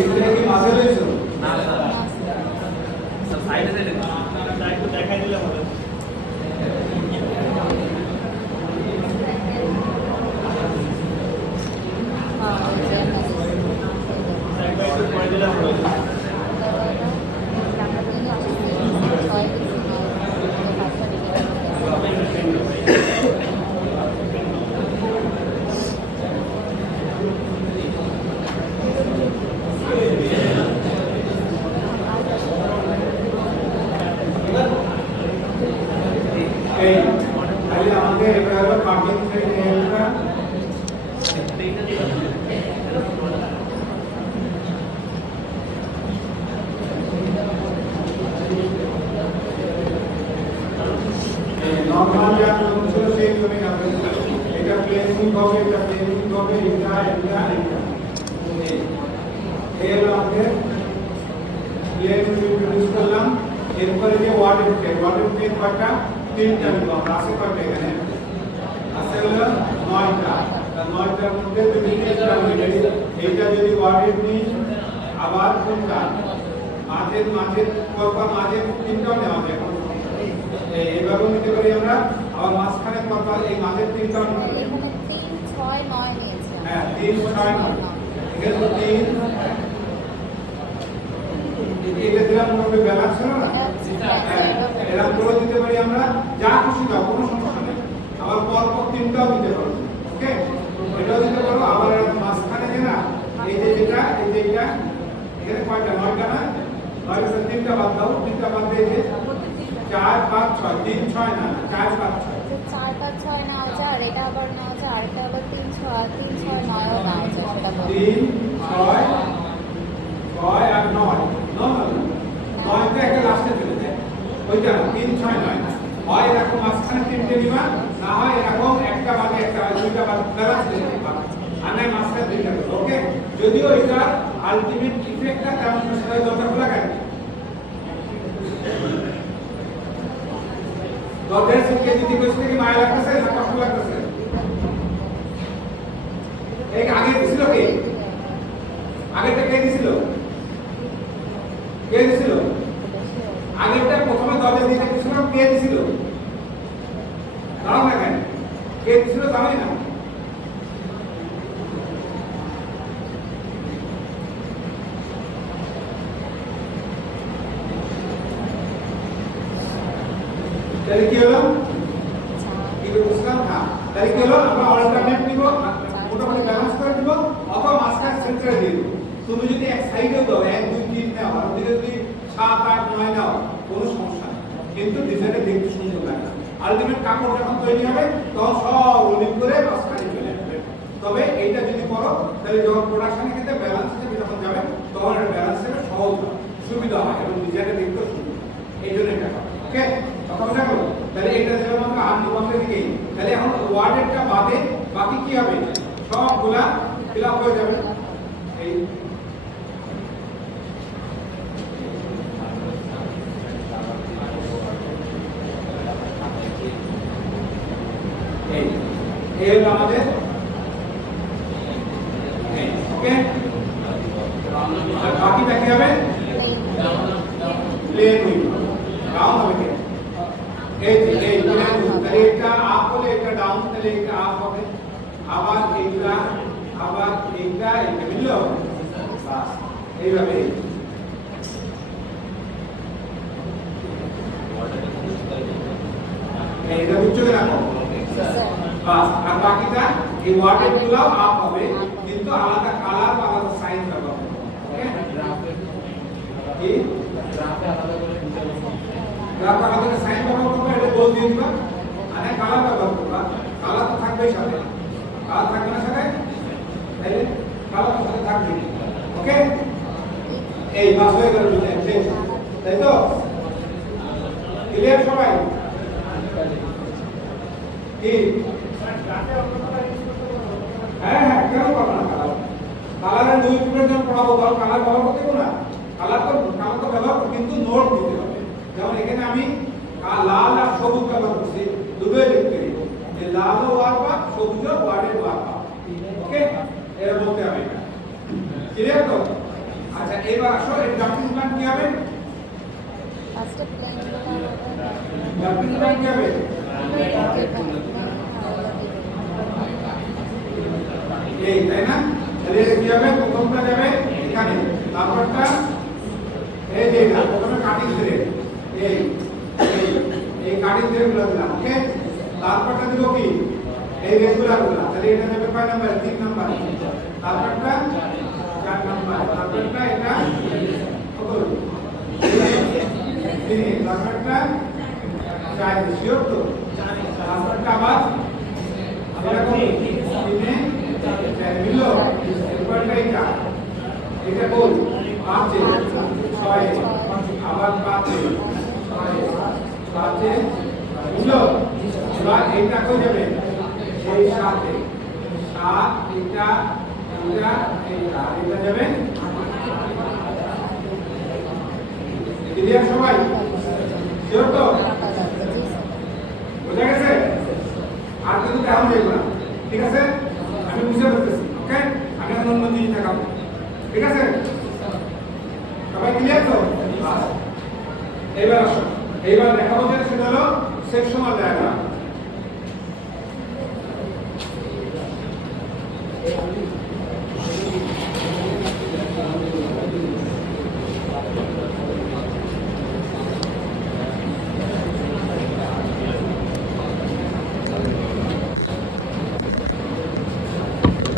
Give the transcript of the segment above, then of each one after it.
এটা কি মাঝে রয়েছে? না না সব সাইডে সাইডে একটু দেখাই দিলে হবে। একটু পরে দিলে হবে। এই তাহলে আমাদের এবার হলো পার্কিং থেকে এটা নরমাল যা ছিল সেই জমি হবে। এটা প্লেনিং হবে, এটা প্লেনিং হবে, এটা এটা এটা এর আমাদের প্লেন ইন্ট্রোডিউস করলাম। এরপরে যে ওয়াটার প্লেন কয়টা? তিনটা নিব আমরা। আছে কয়টা এখানে? আছে হলো 9টা। তার 9টার মধ্যে তুমি তিনটা নিবে। এইটা যদি ওয়াটার নিই, আবার কোনটা মাঝের পরপর মাঝের তিনটাও নেওয়া যায়। এইভাবে নিতে পারি আমরা। আবার মাঝখানে পরপর এই মাঝের তিনটাও নিতে পারি। 3 6 9 নিয়েছে। হ্যাঁ 3 6 9 এখানে 3 এটা দিলাম মনে ব্যালেন্স হলো না? হ্যাঁ এরকম করে দিতে পারি আমরা। যা খুশি দাও, কোনো সমস্যা নেই। আবার পরপর তিনটাও দিতে পারো। ওকে, এটাও দিতে পারো। আবার মাঝখানে যে না এই যে এটা এখানে কয়টা? 9টা না? 9 তিনটা বাদ দাও। তিনটা বাদ দিয়ে যে 4 5 6 3 6 না 4 5 6 4 5 6 না হচ্ছে, আর এটা আবার না হচ্ছে, আর এটা আবার 3 6 9 ও না হচ্ছে সেটা বল। 3 6 6 আর 9 9 তে একটা লাস্টে চলে যায়। ওইটা 3 6 9 হয় এরকম মাঝখানে তিনটে নিবা, না হয় এরকম একটা বাদে একটা, দুইটা বাদ ব্যালেন্স দিবা। আর নাই মাঝখানে দুইটা। ওকে, যদিও এটা আলটিমেট ইফেক্টটা তেমন সেটা দরকার লাগে। দরকার থেকে যদি কোশ্চেন থেকে মায়া লাগতেছে না কষ্ট লাগতেছে? এই আগে দিছিল কে? আগেরটা কে দিছিল? কে দিছিল? আগেরটা প্রথমে দলে দিতে গেছিলাম, কে দিছিল? জানো না কেন? কে দিছিল জানোই না? তাহলে কি হলো? কি বুঝলাম না? তাহলে কি হলো? আমরা অল্টারনেট নিব, মোটামুটি ব্যালেন্স করে দিব, অথবা মাঝখানে সেন্টারে দিয়ে দিব। তুমি যদি এক সাইডে দাও 1 2 3 নাও, আর ওদিকে যদি 7 8 9 নাও, কোনো সমস্যা নেই। কিন্তু ডিজাইনটা দেখতে সুন্দর লাগে। আলটিমেট কাপড় যখন তৈরি হবে তখন সব রোলিং করে মাঝখানে চলে আসবে। তবে এইটা যদি করো তাহলে যখন প্রোডাকশনের ক্ষেত্রে ব্যালেন্স হিসেবে যখন যাবে তখন এটা ব্যালেন্স হিসেবে সহজ হয়, সুবিধা হয় এবং ডিজাইনটা দেখতে সুন্দর। এই জন্য এটা ওকে কথা বোঝা গেল? তাহলে এটা দিলাম আমরা আনুপাতের দিকে। তাহলে এখন ওয়ার্ডেরটা বাদে বাকি কি হবে? সবগুলা ফিল আপ হয়ে যাবে। এই এই আমাদের ওকে। আর বাকিটা কি হবে? প্লেন উইথ রাউন্ড হবে। এই প্লেন উইথ, তাহলে এটা আপ হলে এটা ডাউন, তাহলে এটা আপ হবে। আবার এটা মিললো, বাস এইভাবে। এটা উচ্চকে রাখো বাস। আর বাকিটা এই ওয়ার্ডের গুলো আপ হবে, কিন্তু আলাদা কালার বা আলাদা সাইন হবে। ওকে, কি গ্রাফে আলাদা করে সাইন ব্যবহার করবে, এটা বল দিয়ে দিবা। আর কালার ব্যবহার করবা, কালার তো থাকবেই সাথে। কালার থাকবে না সাথে? তাইলে কালার তো সাথে থাকবে। ওকে, এই বাস হয়ে গেল ডিজাইন শেষ, তাই তো? ক্লিয়ার সবাই? কি হ্যাঁ কেন পাবো না? কালারের দুই টুকরো যখন পড়াবো তখন কালার ব্যবহার করতে দেবো না? কালার তো ব্যবহার করবো, কিন্তু নোট দিতে হবে। যেমন এখানে আমি লাল আর সবুজ ব্যবহার করছি, দুটোই লিখতে দিব যে লালও ওয়ার পাক, সবুজও ওয়ার্ডের ওয়ার পাক। ওকে, এর বলতে হবে। ক্লিয়ার তো? আচ্ছা এবার আসো এর ডাম্পিং প্ল্যান কি হবে? ফার্স্টে প্লেন ডাম্পিং প্ল্যান কি হবে? এই তাই না? তাহলে এটা কি হবে? প্রথমটা যাবে এখানে, তারপরটা এই যে এটা প্রথমে কাটিং থ্রেড, এই এই কাটিং থ্রেড গুলো দিলাম, ওকে। তারপরটা দিব কি এই রেগুলার গুলো, তাহলে এটা যাবে কয় নাম্বার? 3 নাম্বার। তারপরটা 4 নাম্বার। তারপরটা এটা কত? 3। তারপরটা 4 শিওর তো? তারপরটা আবার এরকম 3 মিললো। এরপরটা এটা বল 5 6 আবার 5 6 5 মিললো। এবার এইটা কই যাবে? এই 7 এটা যাবে। ক্লিয়ার সবাই? শিওর তো? বুঝা গেছে? আর কিন্তু তেমন যাইব না, ঠিক আছে? আমি বুঝে বলতেছি, ওকে? আমি এখন অন্য জিনিস দেখাবো, ঠিক আছে? সবাই ক্লিয়ার তো? এইবার আসো, এইবার দেখাবো যে সেটা হলো সেকশনাল ডায়াগ্রাম।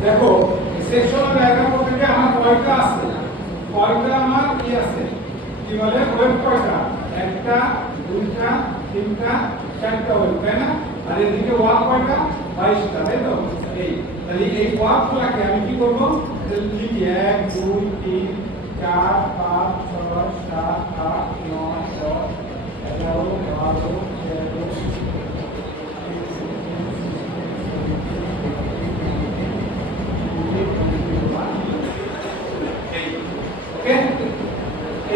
দেখো সেকশনাল ডায়াগ্রাম করতে গিয়ে আমার কয়টা আছে? কয়টা আমার কি আছে? কি বলে ওয়েব কয়টা? একটা, দুইটা, তিনটা, চারটা ওয়েব, তাই না? আর এদিকে ওয়াক কয়টা? 22টা, তাই তো? এই তাহলে এই ওয়াকগুলোকে আমি কি করব? লিখি 1 2 3 4 5 6 7 8 9 10 11 12 13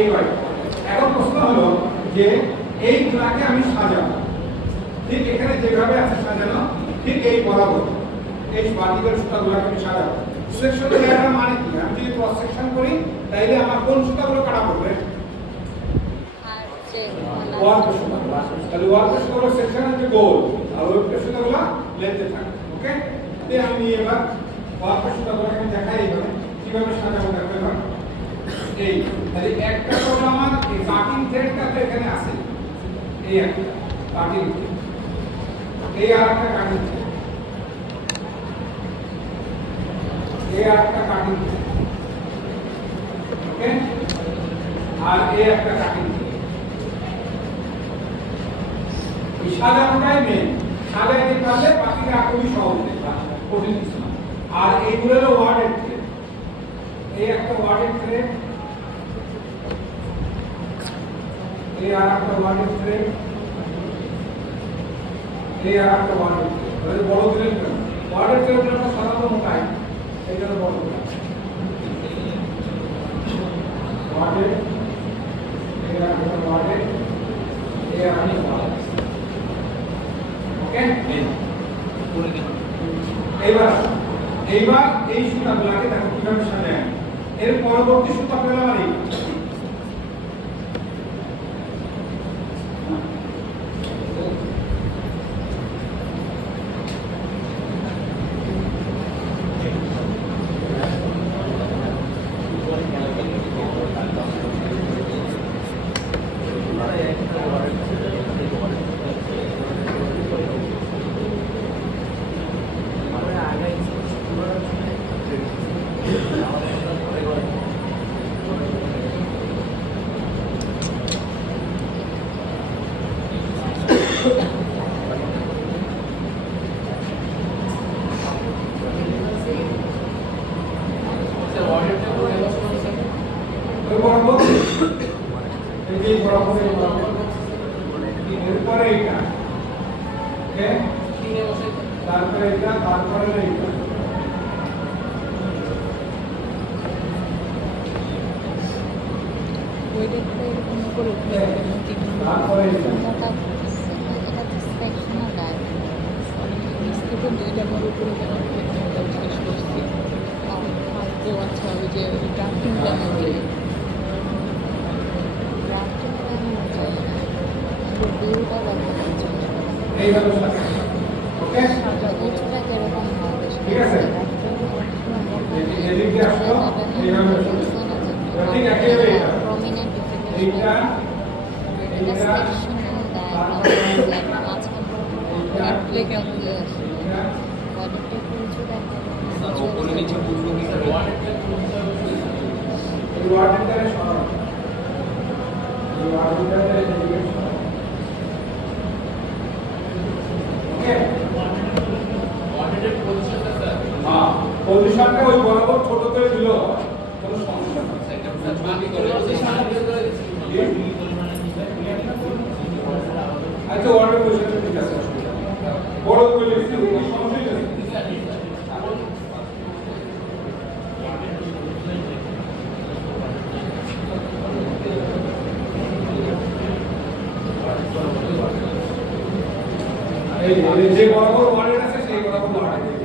এইবার এখন প্রশ্ন হলো যে এইগুলাকে আমি সাজাবো, ঠিক এখানে যেভাবে আছে সাজানো, ঠিক এই বরাবর এই ভার্টিক্যাল সুতাগুলোকে আমি সাজাবো। সেকশনাল ডায়াগ্রাম মানে কি? আমি যদি ক্রস সেকশন করি তাহলে আমার কোন সুতাগুলো কাটা পড়বে? ওয়ার্কের সুতাগুলো। তাহলে ওয়ার্কের সুতাগুলো সেকশনের যে গোল আর ওয়েবের সুতাগুলো লেন্থে থাকে, ওকে? তাহলে আমি এবার ওয়ার্কের সুতাগুলোকে আমি দেখাই এইভাবে কিভাবে সাজাবো। দেখো এবার এই তাহলে একটা হলো আমার এই কাটিং থ্রেডটা তো এখানে আছে, এই একটা কাটিং থ্রেড, এই আরেকটা কাটিং থ্রেড, এই আরেকটা কাটিং থ্রেড, ওকে? আর এই একটা কাটিং থ্রেড। এই সাজানোটাই মেন, সাজাইতে পারলে বাকিটা খুবই সহজ, কঠিন কিছু না। আর এইগুলো হলো ওয়ার্ডের থ্রেড, এই একটা ওয়ার্ডের থ্রেড, এই আরেকটা ওয়ার্ডের থ্রেড, এই আরেকটা ওয়ার্ডের থ্রেড। তাহলে বড় থ্রেড না, ওয়ার্ডের থ্রেডটা সাধারণত মোটাই, এইটা বড় থ্রেড। ওয়ার্ডের এই আরেকটা ওয়ার্ডের, এই আরেকটা ওয়ার্ডের, ওকে? এইবার এই সুতাগুলোকে দেখো কিভাবে সাজায়। এর পরবর্তী সুতা পেলাম আর এই এরপরে এটা, ওকে? তারপরে এটা, তারপরে এটা, তারপরে এটা। ও আচ্ছা ওই যে ড্রাফটিং প্ল্যান অনুযায়ী ড্রাফটিং প্ল্যান অনুযায়ী না ভিউটা দেখানোর জন্য এইভাবে সাজাও। ওকে উঁচুটা কিরকম হবে ঠিক আছে। এদিকে আসো, এইভাবে আসো। ঠিক একেবারে এটা। প্রমিনেন্ট এইটা এটা এইটা সেকশনাল ডায়াগ্রাম মাঝখান কাটলে কেমন যায় এটা বডিটা একটু উঁচু স্যার ওপরে নিচে বুঝবো কি করে? এই ওয়ার্ডের সরাও। এই ওয়ার্ডের এদিকে সরাও। ওকে হ্যাঁ পজিশনটা ওই বরাবর ছোট করে দিল কোনো সমস্যা নেই। আচ্ছা ওয়ার্ডের পজিশনটা ঠিক আছে অসুবিধা নেই। বড় করে দিচ্ছি কোনো সমস্যা নেই। এই যে বরাবর ওয়ার্ডের আছে সেই বরাবর ওয়ার্ডের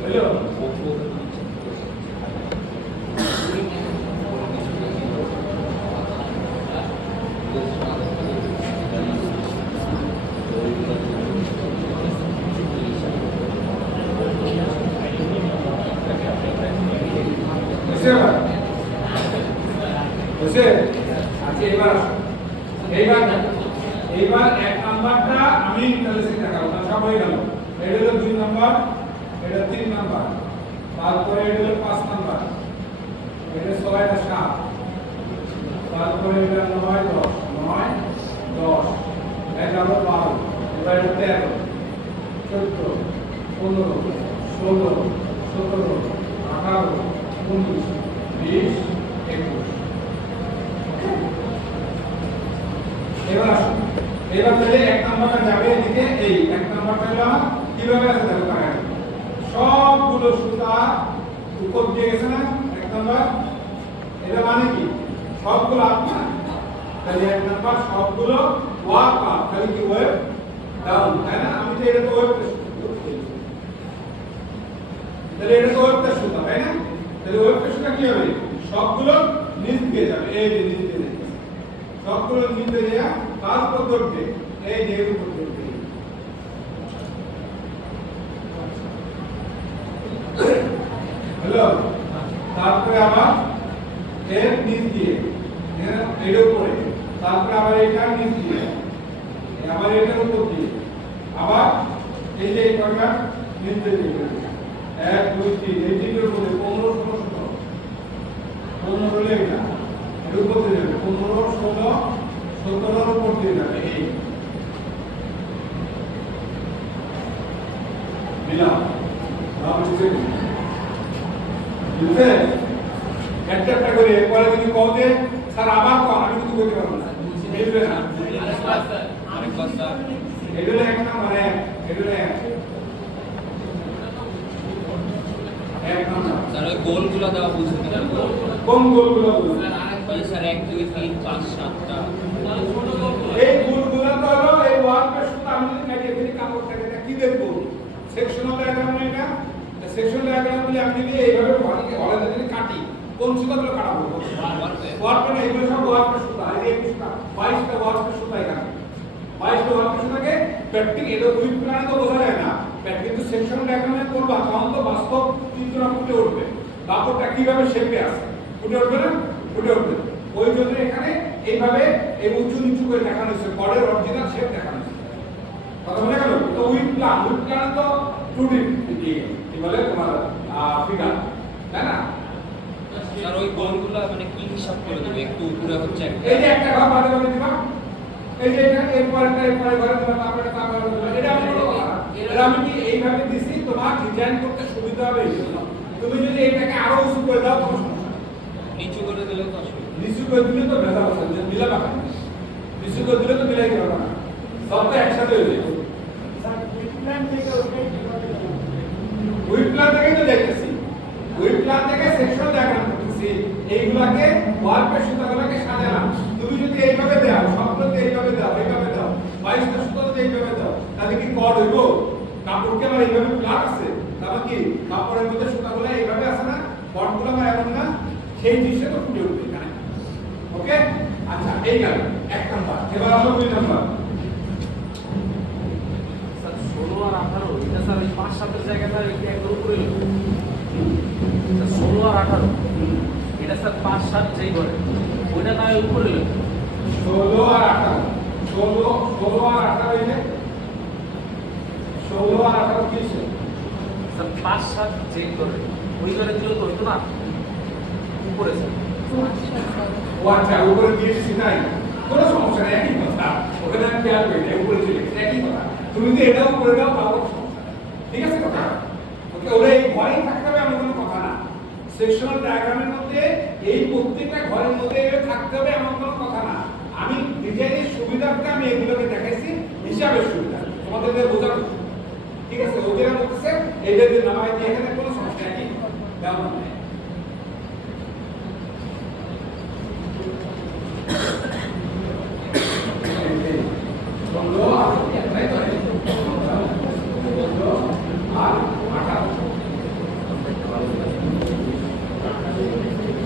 বুঝলো? বুঝছে এবার? বুঝছে? আচ্ছা এবার আসো। এইবার এক নাম্বারটা আমি ইন্টারেস্ট দেখাবো না সব হয়ে গেল। এটা হলো 2 নাম্বার, এটা 3 নাম্বার, তারপরে এটা হলো 5 নাম্বার, এটা 6 এটা 7, তারপরে এটা 9 10 9 10 এটা হলো 12, এবার এটা 13 14 15 16 17 18 19 20 21। এবার আসুন এবার তাহলে এক নাম্বারটা যাবে এদিকে এই এক নাম্বারটা হলো কিভাবে আছে দেখো কারণ সবগুলো সুতা উপর দিয়ে গেছে না এক নাম্বার এটা মানে কি সবগুলো আপ না তাহলে এক নাম্বার সবগুলো ওয়াক আপ তাহলে কি ওয়েভ ডাউন তাই না আমি তো এটা তো ওয়েভ তাহলে এটা তো ওয়েভ সুতা তাই না তাহলে ওয়েভ সুতা কি হবে সবগুলো নিচ দিয়ে যাবে এই যে নিচ দিয়ে সবগুলো নিচে যায় কাজ করতে এই যে উপর করতে হ্যালো তারপরে আবার এর নিচ দিয়ে এর উপরে তারপরে আবার এটা নিচ দিয়ে আবার এটার উপর দিয়ে আবার এই যে কয়টা নিচে দিয়ে 1 2 3 এই তিনটার উপরে 15 16 17 হলে এটা এর উপর দিয়ে 15 16 17 উপর দিয়ে যাবে এই দিলাম বুঝতে একটা একটা করে পরে যদি কও যে স্যার আবার কম আমি কিন্তু বলতে পারবো না মিলবে না আরেকবার স্যার এগুলো এক নাম্বার এগুলো এক নাম্বার স্যার ওই গোলগুলো দেওয়া বুঝতে না কোন গোলগুলো বলুন ওই স্যার 1 2 3 5 7টা এই গোলগুলো তো হলো এই ওয়ার্কের সুতা আমি যদি কাটিয়ে ফেলি কাপড়টাকে এটা কি দেখবো সেকশনাল ডায়াগ্রাম না এটা সেকশন ডায়াগ্রাম বলে আমি যদি এইভাবে হলে যদি কাটি কোন সুতাগুলো কাটাবো ওয়ার্কের না এগুলো সব ওয়ার্কের সুতা এই যে সুতা 22টা ওয়ার্কের সুতা এখানে 22টা ওয়ার্কের সুতাকে প্র্যাকটিক এটা উইথ প্ল্যানে তো বোঝা যায় না কিন্তু সেকশন ডায়াগ্রামে করবা তখন তো বাস্তব চিত্র ফুটে উঠবে কাপড়টা কিভাবে শেপে আছে ফুটে উঠবে না ফুটে উঠবে ওই জন্য এখানে এইভাবে এই উঁচু নিচু করে দেখানো হয়েছে বডির অরিজিনাল শেপ দেখানো হয়েছে কথা বলে গেল তো উইথ প্ল্যান তো 2D কি বলে তোমার ফিগার তাই না স্যার ওই গোলগুলো মানে কি হিসাব করে দেবে একটু উপরে হচ্ছে এই যে একটা ঘর বাদে বাদে দিবা এই যে এটা এরপরে ঘরে দিবা তারপরে দিবা এটা আমি বলবো না এটা আমি কি এইভাবে দিছি তোমার ডিজাইন করতে সুবিধা হবে এই জন্য তুমি যদি এটাকে আরো উঁচু করে দাও তখন সমস্যা নিচু করে দিলেও তো অসুবিধা নিচু করে দিলে তো ভেজা আছে যে মিলাবে না নিচু করে দিলে তো মিলাই দিবে না সব তো একসাথে হয়ে যাবে উইথ প্ল্যান থেকে তো দেখতেছি উইথ প্ল্যান থেকে সেকশন ডায়াগ্রাম করতেছি এইগুলাকে ওয়ার্কের সুতাগুলোকে সাজালাম তুমি যদি এইভাবে দাও সবগুলোকে এইভাবে দাও 22টা সুতা যদি এইভাবে দাও তাহলে কি কড হইব কাপড়কে আমার এইভাবে প্লাট আছে তাহলে কি কাপড়ের মধ্যে সুতাগুলো এইভাবে আছে না কড সেই দৃশ্যটা ফুটে উঠবে এখানে। ওকে, আচ্ছা এই গেল 1 নাম্বার। এবার আসো 2 নাম্বার। স্যার 16 আর 18 এটা স্যার ওই 5 7 এর জায়গায় স্যার এটা একদম উপরে এলো স্যার 16 আর 18 এটা স্যার 5 7 যেই করে ওইটা না উপরে এলো 16 আর 18 16 আর 18 এই যে 16 আর 18 কি আছে? স্যার 5 7 যেই করে ওই করে দিলেও তো হতো না উপরে স্যার ও আচ্ছা, উপরে দিয়েছি তাই কোনো সমস্যা নেই, একই কথা। ওখানে আমি খেয়াল করি না, উপরে চলে গেছে, একই কথা। তুমি যদি এটাও করে দাও তাও কোনো সমস্যা নেই। ঠিক আছে কথা? ওকে, ওরা এই ঘরেই থাকতে হবে এমন কোনো কথা না। সেকশনাল ডায়াগ্রামের মধ্যে এই প্রত্যেকটা ঘরের মধ্যে এভাবে থাকতে হবে এমন কোনো কথা না। আমি ডিজাইনের সুবিধাটা আমি এগুলোকে দেখাইছি হিসাবের সুবিধা তোমাদের বোঝানো। ঠিক আছে, ওদের বলতেছে এইটা দিয়ে নামাই দিয়ে এখানে কোনো সমস্যা নেই, তেমন নেই।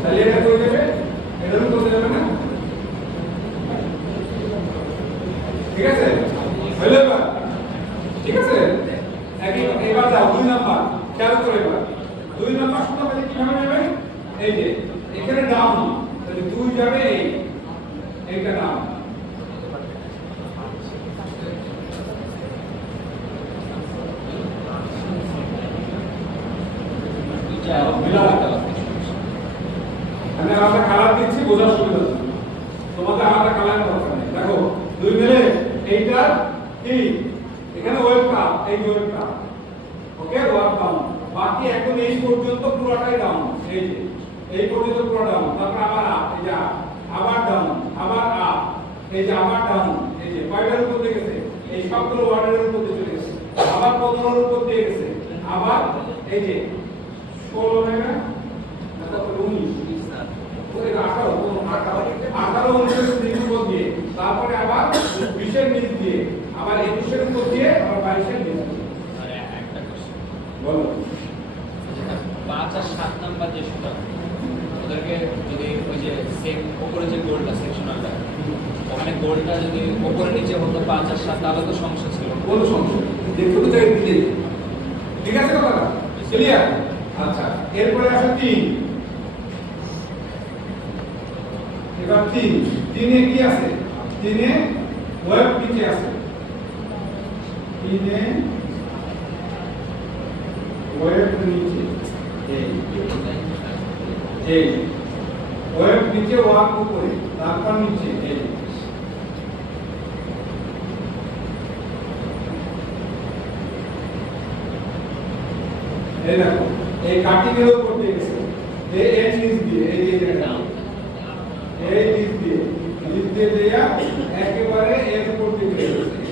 তাহলে এটা করে দেবে, এটাও করে দেবে না? ঠিক আছে, হইলো এবার? ঠিক আছে, এবার যাও 2 নাম্বার। খেয়াল করে এবার 2 নাম্বার সূত্র পেলে কিভাবে নেবে? এই যে এখানে ডাউন, তাহলে 2 যাবে এইটা ডাউন। আমি আলাদা কালার দিচ্ছি বোঝার সুবিধা হচ্ছে। তোমাদের আলাদা কালার দরকার নেই। দেখো 2 মিলে এইটা কি এখানে ওয়েবটা, এই ওয়েবটা ওকে ওয়ার্ক ডাউন, বাকি এখন এই পর্যন্ত পুরোটাই ডাউন। এই যে এই পর্যন্ত পুরো ডাউন, তারপর আবার আপ, এই যে আবার ডাউন, আবার আপ, এই যে আবার ডাউন। এই যে কয়টার উপর দিয়ে গেছে? এই সবগুলো ওয়ার্ডের উপর দিয়ে চলে গেছে, আবার 15 এর উপর দিয়ে গেছে, আবার এই যে 16 না তারপর 19 স্যার ওই 18 19 উপর দিয়ে, তারপরে আবার 20 এর নিচ দিয়ে, আবার 21 এর উপর দিয়ে, আবার 22 এর নিচ দিয়ে। আরে একটা কোশ্চেন বলো 5 আর 7 নাম্বার যে সুতা ওদেরকে যদি ওই যে সেম উপরে যে গোলটা সেকশনালটা ওখানে গোলটা যদি উপরে নিচে হতো 5 আর 7 তাহলে তো সমস্যা ছিল না। কোনো সমস্যা নেই, যে ছোট জায়গায় দিলে ঠিক আছে কথাটা ক্লিয়ার? আচ্ছা, এরপরে আসে 3। এবার 3 এ কি আছে? 3 এ ওয়েব নিচে আছে, 3 এ ওয়েব নিচে, এই ওয়েব নিচে ওয়ার্ক উপরে, তারপর নিচে এই এই দেখো এই কাটিং এর উপর দিয়ে গেছে, এই এজ নিচ দিয়ে, এই যে এটা এই নিচ দিয়ে দেয়া একেবারে এর উপর দিয়ে গেছে।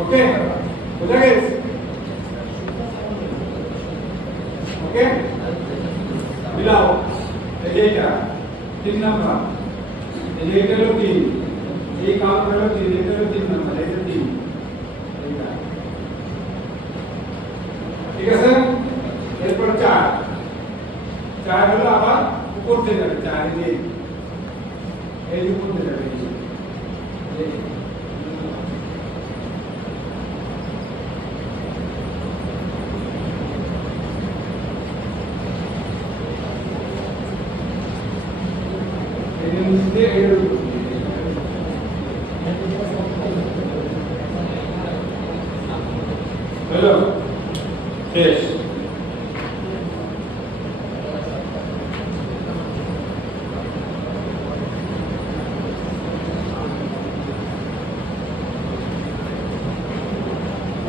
ওকে, বুঝা গেছে? ওকে, মিলাও। এই যে এটা 3 নাম্বার, এই যে এটা হলো 3, এই কাজ হলো 3, এটা হলো 3 নাম্বার, এটা 3 এইটা। ঠিক আছে, এরপর 4 হলো আবার উপর দিয়ে যাবে, 4 এই উপর দিয়ে যাবে, এই হ্যালো শেষ।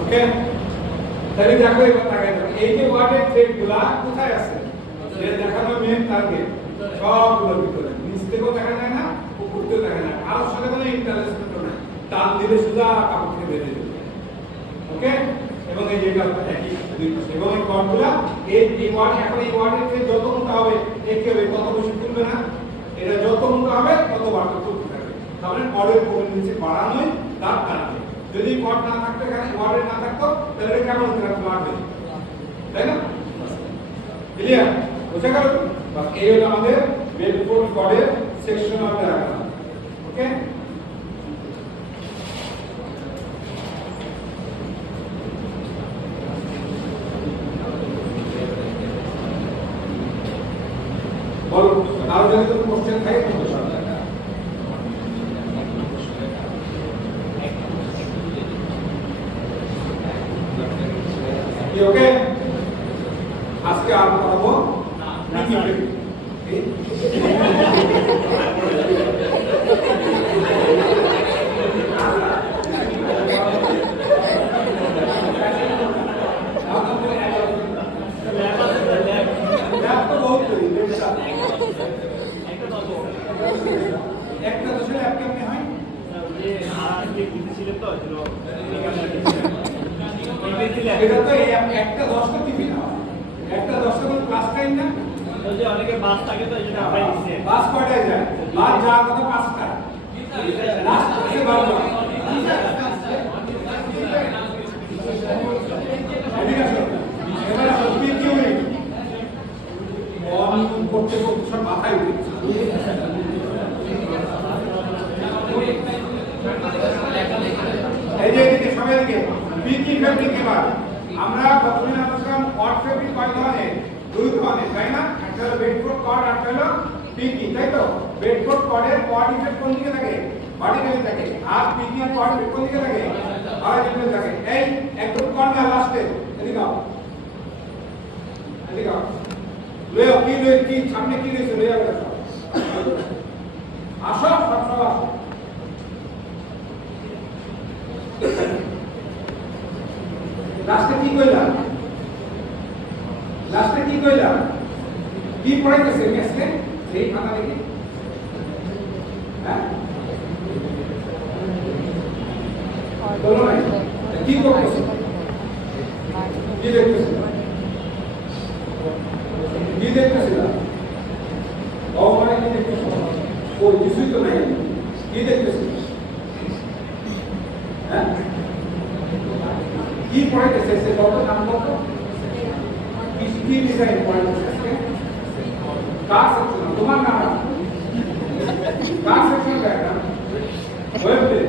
ওকে, তাহলে দেখো এবার তাকাই দেখো এই যে ওয়ার্ডের থ্রেডগুলা কোথায় আছে? যে দেখানো মেন টার্গেট সবগুলোর ভিতরে, নিচ থেকেও দেখা যায় না, উপর থেকেও দেখা যায় না, আর সাথে কোনো ইন্টারলেসমেন্ট নাই, টান দিলে সোজা কাপড় থেকে বেরিয়ে যাবে। ওকে, এবং এই যেটা একই দুই পাশে, এবং এই কর্ডগুলা এই ওয়ার্ড, এখন এই ওয়ার্ডের থেকে যত মোটা হবে একে হবে তত বেশি খুলবে না, এটা যত মোটা হবে তত বাড়তে চলতে থাকবে। তাহলে কর্ডের কোণের নিচে বাড়ানোই তার কারণে, যদি কর্ড না থাকতো, এখানে ওয়ার্ডের না থাকতো তাহলে কেমন বাড়বে? তাই না? ক্লিয়ার? বুঝে গেল তো? বাস এই হলো আমাদের বেডফোর্ড কর্ডের সেকশনাল ডায়াগ্রাম। ওকে? বলো, আরো যদি কোনো কোশ্চেন থাকে বলতে পারো। কি ওকে? আজকে আর পড়াবো একটা দোষে ল্যাব কেমনে হয়? এটা তো একটা 10টা টিফিন হয়, একটা 10টা কোন ক্লাস টাইম না? অনেকে বাস থাকে তো এই জন্য আমরা নিচ্ছি। বাস কয়টায় যায়? বাস যাওয়ার কথা 5টা, লাস্ট আছে 12টা। এদিকে আসো, এবার আসো, কি হইল? অনিয়ম করতে করতে সব মাথায় উঠেছে। এই যে এদিকে সবাই এদিকে পিকি ফেব্রিক। এবার আমরা প্রথমে আলোচনা কট ফেব্রিক কয় ধরনের? দুই ধরনের, তাই না? একটা হলো বেডফোর্ড কট, আর একটা হলো পিকি, তাই তো? বেডফোর্ড কটের কট ইফেক্ট কোন দিকে থাকে? ভার্টিক্যালি থাকে। আর পিকি এর কট ইফেক্ট কোন দিকে থাকে? হরাইজন্টালি থাকে। এই একদম কর্নার লাস্টে এদিকে আও, এদিকে আও, লয়ে কি সামনে কি রয়েছে লয়ে আসো, আসো সব সব আসো। লাস্টে কি কইলাম? লাস্টে কি কইলাম? কি পড়াইতেছে মেসকে? এই খাতা দেখি। হ্যাঁ? বলো না। কি করতেছে? কি দেখতেছে? কি দেখতেছে? ও মানে কি দেখতেছে? ও কিছুই তো নাই। কি দেখতেছে? হ্যাঁ? কি পড়াইতেছে? সে কত নাম কত? কি ডিজাইন পড়াইতেছে? কার সেকশন? তোমার নাম? কার সেকশন ডায়াগ্রাম? ওয়েবতে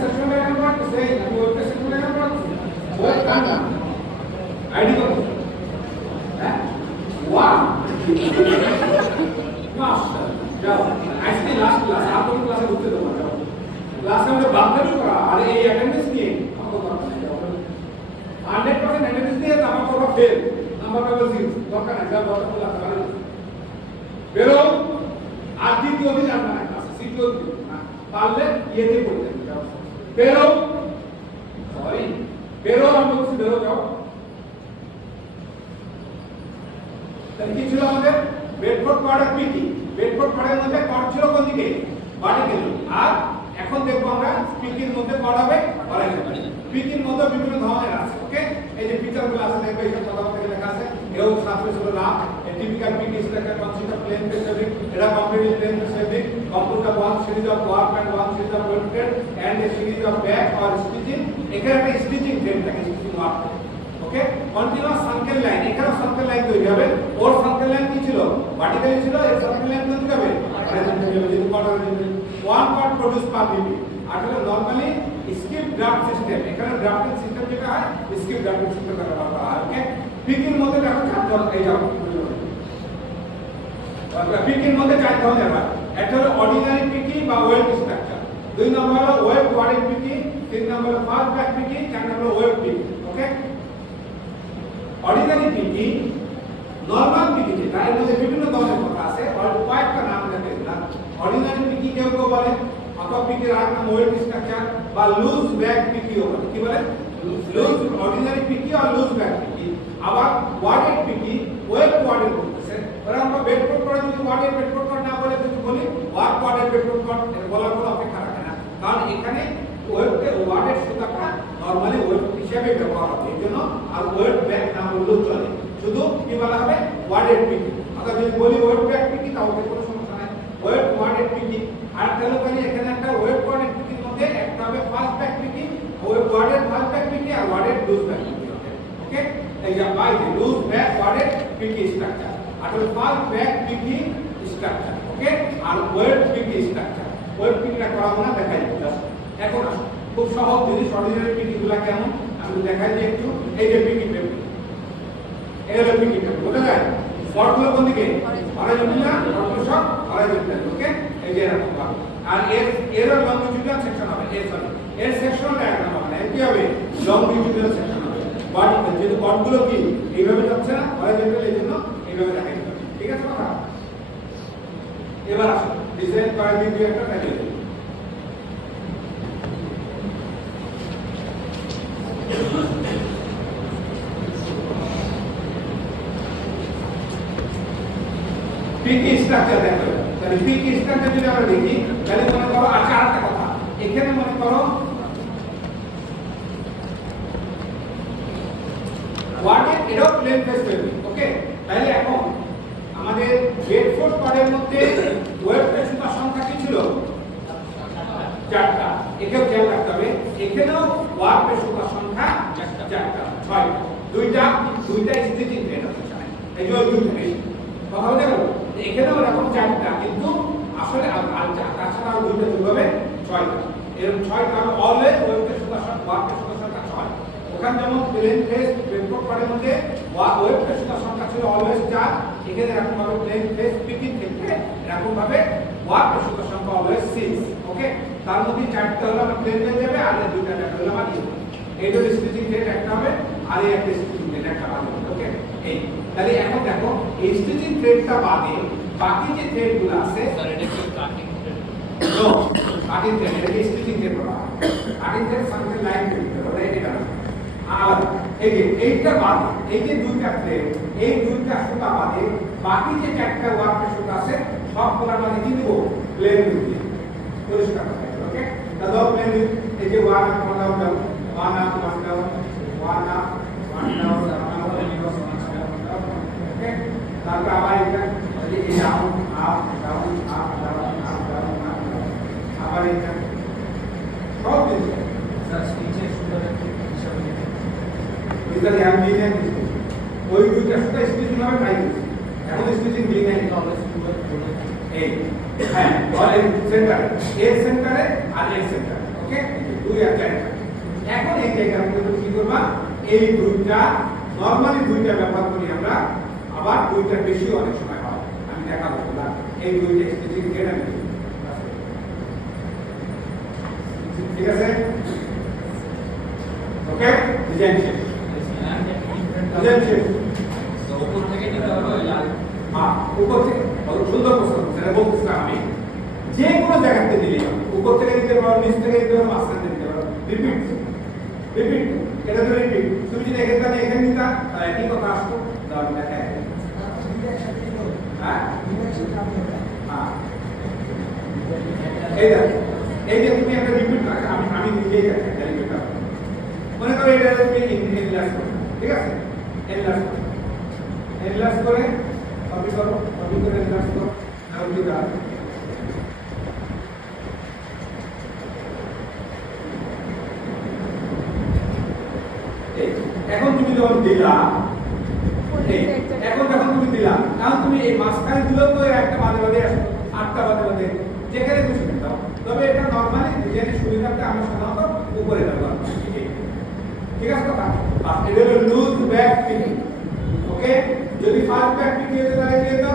সেকশন ডায়াগ্রাম পড়াইতেছে? আমি ওয়েবতে সেকশন ডায়াগ্রাম পড়াইতেছি? ওয়েব কার নাম? আইডি কত? হ্যাঁ? ওয়ান। মাশাআল্লাহ। যাও, আজকে লাস্ট ক্লাস, আপনি ক্লাসে ঢুকতে দেবো না। ক্লাসে আমরা বাধ্যতামূলক করা, আর এই অ্যাটেন্ডেন্স নিয়ে আমাকে দরকার নেই। 100% অ্যাটেন্ডেন্স দিয়ে আমার করব ফেল, নাম্বার পাবো 0, দরকার নাই। যা দরকার হলো আপনারা বেরো। আর দ্বিতীয় দিন আপনারা ক্লাসে তৃতীয় দিন পারলে ইয়েতে পড়তে যাও। বেরো, সরি বেরো, আমি বলছি বেরো, যাও। তাহলে কি ছিল আমাদের? বেডফোর্ড কর্ড আর পিকি। বেডফোর্ড কর্ডের মধ্যে কর্ড ছিল কোন দিকে? ভার্টিক্যালি। আর এখন দেখবো আমরা পিকির মধ্যে কর্ড হবে হরাইজন্টালি। পিকির মধ্যে বিভিন্ন ধরনের আছে। ওকে, এই যে ফিচারগুলো আছে দেখবে, এইসব কথা থেকে লেখা আছে। এও সাথে ছিল না typical পিকি is like a concept of plane face fabric. এটা completely plane face fabric composed of one series of warp and one series of weft thread and a series of back or stitching. এখানে একটা stitching thread থাকে, stitching work. ওকে, continuous circle line, এখানে circle line তৈরি হবে। ওর circle line কি ছিল? Vertically ছিল। এর সার্কেল লাইন তৈরি হবে হরাইজন্টালি হবে। যদি cord horizontally one cord produce per minute. আসলে নরমালি স্কিপ ড্রাফট সিস্টেম, এখানে ড্রাফটিং সিস্টেম যেটা হয় স্কিপ ড্রাফটিং সিস্টেম ব্যবহার করা হয়। ওকে, পিকির মধ্যে দেখো চার ধরনের, এই যাও পিকির মধ্যে চার ধরনের হয়। একটা হলো অর্ডিনারি পিকি বা ওয়েব স্ট্রাকচার, দুই নম্বর হলো ওয়েব ওয়ার্ডেড পিকি, তিন নম্বর হলো ফাস্ট ব্যাক পিকি, চার নম্বর হলো ওয়েব পিকি। ওকে, অর্ডিনারি পিকি, নরমাল পিকি যেটা, এর মধ্যে বিভিন্ন ধরনের কথা আছে, কয়েকটা নাম লেখা দিলাম। অর্ডিনারি পিকি কেউ কেউ বলে, অথবা পিকির আরেক নাম ওয়েব স্ট্রাকচার বা লুজ ব্যাক পিকিও বলে। কি বলে? লুজ অর্ডিনারি পিকি আর লুজ ব্যাক পিকি। আবার ওয়ার্ডেড পিকি, ওয়েব ওয়ার্ডেড বলতেছে। ধরো আমরা বেডফোর্ড করে যদি ওয়ার্ডেড বেডফোর্ড করে না বলে যদি বলি ওয়ার্ড ওয়ার্ডেড বেডফোর্ড করে, বলার কোনো অপেক্ষা রাখে না, কারণ এখানে ওয়েবকে ওয়ার্ডেড সুতাটা নরমালি ওয়েব হিসেবে ব্যবহার হবে, এই জন্য আর ওয়েব ব্যাক না বললেও চলে, শুধু কি বলা হবে? ওয়ার্ডেড পিকি। অর্থাৎ যদি বলি ওয়েব ব্যাক পিকি তাহলে কোনো সমস্যা নাই, ওয়েব ওয়ার্ডেড পিকি। আর তাহলে এখানে একটা ওয়েব ওয়ার্ডেড পিকির মধ্যে একটা হবে ফাস্ট ব্যাক পিকি, ওয়েব ওয়ার্ডেড ফাস্ট ব্যাক পিকি আর ওয়ার্ডেড লুজ ব্যাক পিকি। ওকে, এই যে বাই লুজ ব্যাক ওয়ার্ডের পিটি স্ট্রাকচার আর ফাল ব্যাক পিটি স্ট্রাকচার ওকে আর ওয়েট পিটি স্ট্রাকচার ওয়েট পিটিটা করা না দেখাই জাস্ট এখন আসো খুব সহজ জিনিস অরিজিনাল পিটিগুলো কেমন আমি দেখাই যে একটু এই যে পিটি পেপার এই হলো পিটি পেপার বুঝা যায় ফর্মগুলো কোন দিকে হরাইজন্টাল না ফর্মগুলো সব হরাইজন্টাল ওকে এই যে এরকম ভাবে আর এর লংজিটিউডাল সেকশন হবে এর সেকশন ডায়াগ্রাম হবে না কি হবে লংজিটিউডাল সেকশন হবে বাট যেহেতু কর্ডগুলো কি এইভাবে যাচ্ছে না হরাইজন্টাল এর জন্য এইভাবে দেখাই ঠিক আছে কথা এবার আসো ডিজাইন করার দিন দুই একটা দেখাই দেব পিকি স্ট্রাকচার দেখো তাহলে পিকি স্ট্রাকচার যদি আমরা দেখি তাহলে মনে করো আচ্ছা আরেকটা কথা এখানে মনে করো ওয়ার্ডে এরো প্লেন ফেস ফেলবে ওকে তাহলে এখন আমাদের বেড ফোর্স কর্ডের মধ্যে ওয়েব ফেসের সংখ্যা কি ছিল চারটা একেও খেয়াল রাখতে হবে এখানেও ওয়ার্ড ফেসের সংখ্যা চারটা ছয় দুইটা স্টিচিং প্লেন আছে এই যে দুইটা বেশি কথা বলতে গেল এখানেও এরকম চারটা কিন্তু আসলে তাছাড়া আরো দুইটা যোগ হবে ছয়টা এরকম ছয় কারণ অলওয়েজ ওয়েব ফেসের সংখ্যা ছয় ওখানে যেমন প্লেন ফেস বেডফোর্ড কর্ডের মধ্যে ওয়েব ফেসের সংখ্যা ছিল অলওয়েজ 4 এখানে এরকম ভাবে প্লেন ফেস পিকিং ক্ষেত্রে এরকম ভাবে ওয়ার্ড ফেসের সংখ্যা অলওয়েজ 6 ওকে তার মধ্যে চারটা হলো আমরা প্লেন হয়ে যাবে আর দুইটা হলো আমার এই দুটো স্টিচিং প্লেন একটা হবে আর এই একটা স্টিচিং প্লেন একটা হবে ওকে এই তাহলে এখন দেখো এই স্টিচিং প্লেনটা বাদে বাকি যে থ্রেডগুলো আছে স্যার এটা কি cutting thread no cutting thread এটা স্টিচিং থ্রেড বলা হয় কাটিং থ্রেড সামথিং লাইক বলে এটা আর এই যে এইটা বাদে এই যে দুইটা থ্রেড এই দুইটা সুতা বাদে বাকি যে চারটা ওয়ার্কের সুতা আছে সবগুলো মানে কি দিব প্লেন দিয়ে পরিষ্কার করতে হবে ওকে দাদা প্লেন এই যে one up down one up one up okay তারপর আবার এটা এই down up down up down up down আবার এটা সব কিছু স্যার স্পিচের সুন্দর এটা ধ্যান দিয়ে নেন ওই দুইটা সুতা স্টিচিং হবে ট্রাই করছি এখন স্টিচিং দিয়ে নেন এই হ্যাঁ বলেন সেন্টারে এর সেন্টারে আর এর সেন্টারে ওকে দুই আর চারটা এখন এই জায়গার মধ্যে কি করবা এই দুইটা নরমালি দুইটা ব্যবহার করি আমরা আবার দুইটা বেশি অনেক সময় হয় আমি দেখাবো না এই দুইটা স্টিচিং দিয়ে আমি ঠিক আছে ওকে ডিজাইন শেষ ডিজাইন শেষ তো উপর থেকে নিতে হবে ওই লাল হ্যাঁ উপর থেকে সুন্দর প্রশ্ন সেটা বলতেছিলাম আমি যে কোনো জায়গাতে দিলে উপর থেকে দিতে পারো নিচ থেকে দিতে পারো মাঝখান থেকে দিতে পারো রিপিট এটা তো রিপিট তুমি যদি এখানে এখানে দিতা তাহলে একই কথা আসতো দাঁড়ান দেখা হ্যাঁ হ্যাঁ এই যে তুমি একটা রিপিট রাখো আমি নিজেই রাখি রিপিট রাখো মনে করো এটা তুমি এনলার্জ করো ঠিক আছে এনলার্জ করে কপি করে এনলার্জ করো আর কি দাও এখন তুমি যখন দিলা এখন যখন তুমি দিলা এখন তুমি এই মাঝখানে দিলেও তো একটা বাদে বাদে আসো 8টা বাদে বাদে যেখানে খুশি দাও তবে এটা নরমালি ডিজাইনের সুবিধাটা আমি সাধারণত উপরে ব্যবহার করি ঠিক আছে কথা এটা হলো লুজ ব্যাক পিকিং ওকে যদি ফাস্ট ব্যাক পিকিং হতে তাহলে কি হতো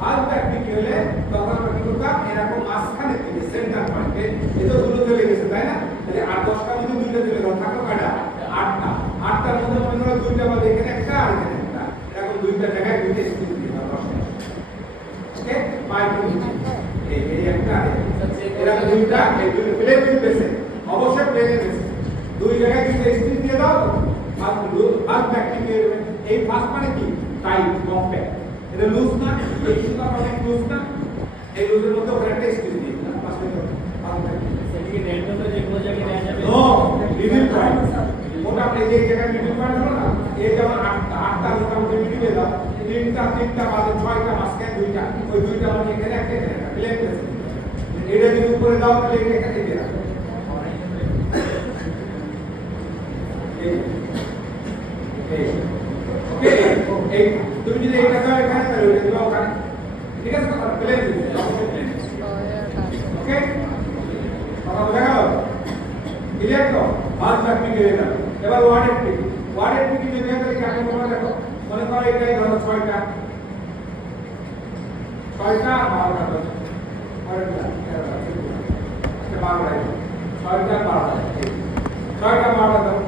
ফাস্ট ব্যাক পিকিং হলে তখন আমরা কি করতাম এরকম মাঝখানে থেকে সেন্টার পয়েন্টে এটা দুটো চলে গেছে তাই না তাহলে 8-10টা যদি দুইটা চলে গেল থাকলো কয়টা 8টার মধ্যে মনে করো দুইটা বাদে এখানে একটা আর এখানে একটা এরকম দুইটা জায়গায় দুইটা স্টিচ দিয়ে দাও 10টা ওকে পাই এই একটা এরকম দুইটা এই দুটো প্লেন বেসে অবশ্যই প্লেনের বেসে দুই জায়গায় দুইটা স্টিচ দিয়ে দাও ফার্স্ট ব্যাক পিকিং এই ফার্স্ট মানে কি টাইট কম্প্যাক্ট এটা লুজ না এই সুতা অনেক লুজ না এই লুজের মধ্যে ওখানে একটা স্টিচ দিয়ে দাও ফার্স্ট ব্যাক সেদিকে নেট তো যে কোনো জায়গায় দেওয়া যাবে নো মিডল পয়েন্ট ওটা আপনি যে জায়গায় মিডল পয়েন্ট হলো না এই যেমন 8টা মোটামুটি মিডলে দাও 3টা বাদে 6টা মাঝখানে দুইটা ওই দুইটা মানে এখানে একটা এখানে একটা প্লেন প্লেস এটা যদি উপরে দাও তাহলে এটা একটা দিয়ে রাখো এই এই তুমি যদি এইটা দাও এখানে তাহলে ওইটা দিবা ওখানে ঠিক আছে কথা প্লেন দিবে ওকে কথা বোঝা গেল ক্লিয়ার তো আজ আপনি গিয়ে গেল এবার ওয়ার্ডের পিক যদি তাহলে কেমন তোমরা দেখো মনে করো এটাই ধরো 6টা 12টা আচ্ছা 12টা দাও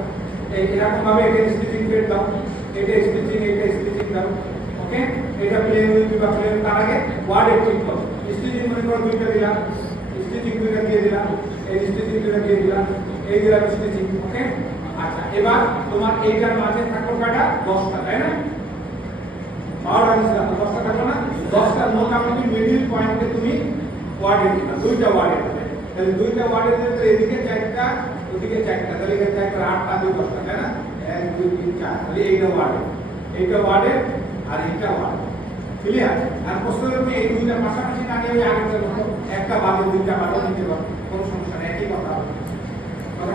এই এরকম ভাবে এটা স্টিচিং পেট দাও এটা স্টিচিং দাও ওকে এটা প্লেন উইথ বা প্লেন তার আগে ওয়ার্ডের ঠিক করো স্টিচিং মনে করো দুইটা দিলাম স্টিচিং দুইটা দিয়ে দিলাম এই স্টিচিং দুইটা দিয়ে দিলাম এই দিলাম স্টিচিং ওকে আচ্ছা এবার তোমার এইটার মাঝে থাকলো কয়টা 10টা তাই না 12টা দিলাম 10টা থাকলো না 10টা মোটামুটি মিডল পয়েন্টে তুমি ওয়ার্ডে দিবা দুইটা ওয়ার্ডে তাহলে দুইটা ওয়ার্ডে দিলে এদিকে 4টা ওদিকে 4টা তাহলে এখানে 4টা 8টা 10টা তাই না 1 2 3 4 তাহলে এইটা ওয়ার্ডে আর এইটা ওয়ার্ডে ক্লিয়ার আর প্রশ্ন হলো এই দুইটা পাশাপাশি না নিয়ে আগের মতো একটা বাদে দুইটা বাদে নিতে পারো কোনো সমস্যা নেই একই কথা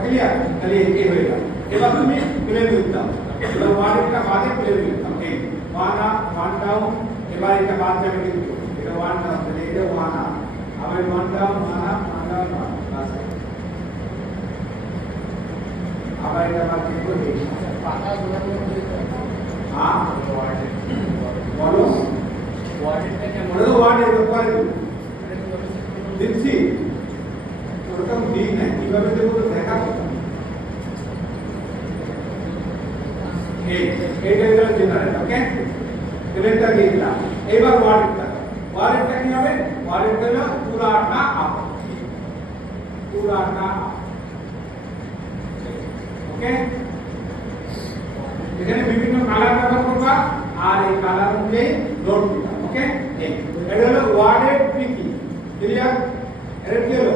ক্লিয়ার তাহলে এই হয়ে গেল এবার তুমি প্লেন উইথ দাও এবার ওয়ার্ডেরটা বাদে প্লেন উইথ দাও এই 1 আপ 1 ডাউন এবার এটা বাদ যাবে কিন্তু এটা 1 ডাউন তাহলে এটা 1 আপ আবার 1 ডাউন 1 আপ 1 ডাউন 1 বাস আবার এটা বাদ কি করবে হ্যাঁ বলো ওয়ার্ডের ব্যাপারে দিচ্ছি ওরকম দিই না কিভাবে দেবো তো দেখাবো এইটা হলো জেনারেল ওকে প্লেনটা দিয়ে দিলাম এবার ওয়ার্ডেরটা কি হবে ওয়ার্ডেরটা হলো পুরাটা আপ ওকে এখানে বিভিন্ন কালার ব্যবহার করবা আর এই কালার অনুযায়ী নোট দিবা ওকে এটা হলো ওয়ার্ডের পিকি ক্লিয়ার এটা কি হলো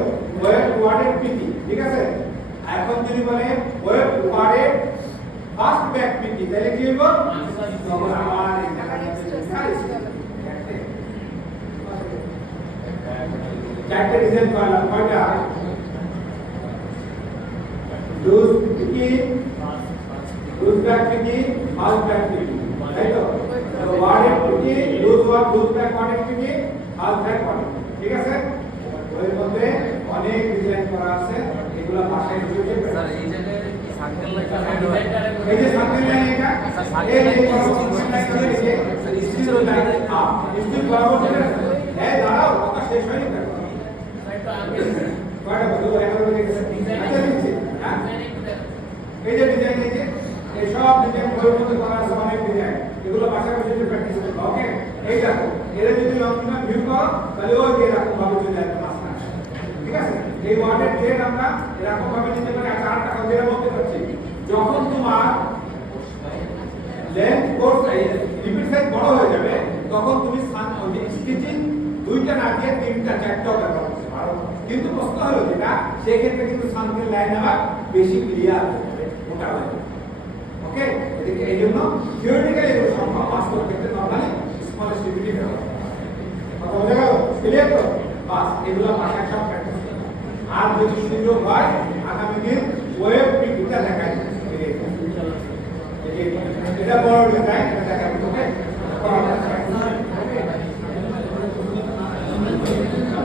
ওয়ার্ডের পিকি ঠিক আছে এখন যদি বলে ওয়ার্ডের ফার্স্ট ব্যাক পিকি তাহলে কি হলো তখন আমার এই চারটে ডিজাইন করলাম কয়টা লুজ পিকি লুজ ব্যাক পিকি ফার্স্ট ব্যাক পিকি তাই তো ওয়ার্ডের পিকি লুজ ব্যাক ওয়ার্ডের পিকি ফার্স্ট ব্যাক ওয়ার্ডের ঠিক আছে ওর মধ্যে অনেক ডিজাইন করা আছে এগুলো ভাষায় বুঝতে স্যার এই জায়গায় সার্কেল লাইন এই যে সার্কেল লাইন এটা এই যে কনভেনশন লাইন করে দিয়েছে স্টিল লাইন আপ স্টিল বরাবর চলে এই দাঁড়াও কথা শেষ হয়নি কেন স্যার তো আগে কয়টা বন্ধু একটা বলে ডিজাইন দিচ্ছে হ্যাঁ এই যে ডিজাইন এই যে এই সব ডিজাইন বইয়ের মধ্যে করা আছে অনেক ডিজাইন এগুলো ভাষায় বুঝতে প্র্যাকটিস করতে ওকে এই দেখো এর যদি লংটা ভিউ করো তাহলে ওই যে এরকম ভাবে চলে যাবে মাঝখানে ঠিক আছে এই ওয়ার্ডের ট্রেড আমরা এরকম ভাবে নিতে পারি আর চারটা কাজের মধ্যে করছি যখন তোমার লেন্থ কোর্স রিপিট সাইজ বড় হয়ে যাবে তখন তুমি স্টিচিং দুইটা না দিয়ে তিনটা চারটাও ব্যবহার করতে পারো কিন্তু প্রশ্ন হলো যেটা সেই ক্ষেত্রে কিন্তু সার্কেল লাইন আবার বেশি ক্লিয়ার হয়ে যাবে ওটা হয়ে যাবে ওকে এদিকে এই জন্য থিওরিটিক্যালি এগুলো সম্ভব বাস্তব ক্ষেত্রে নরমালি স্মল স্টিপিটি ব্যবহার কথা বোঝা গেল ক্লিয়ার তো বাস এগুলো ভাষায় সব প্র্যাকটিস আর যদি সুযোগ হয় আগামী দিন ওয়েব পিকটা দেখাই এটা বড় দেখায় এটা দেখাবো ওকে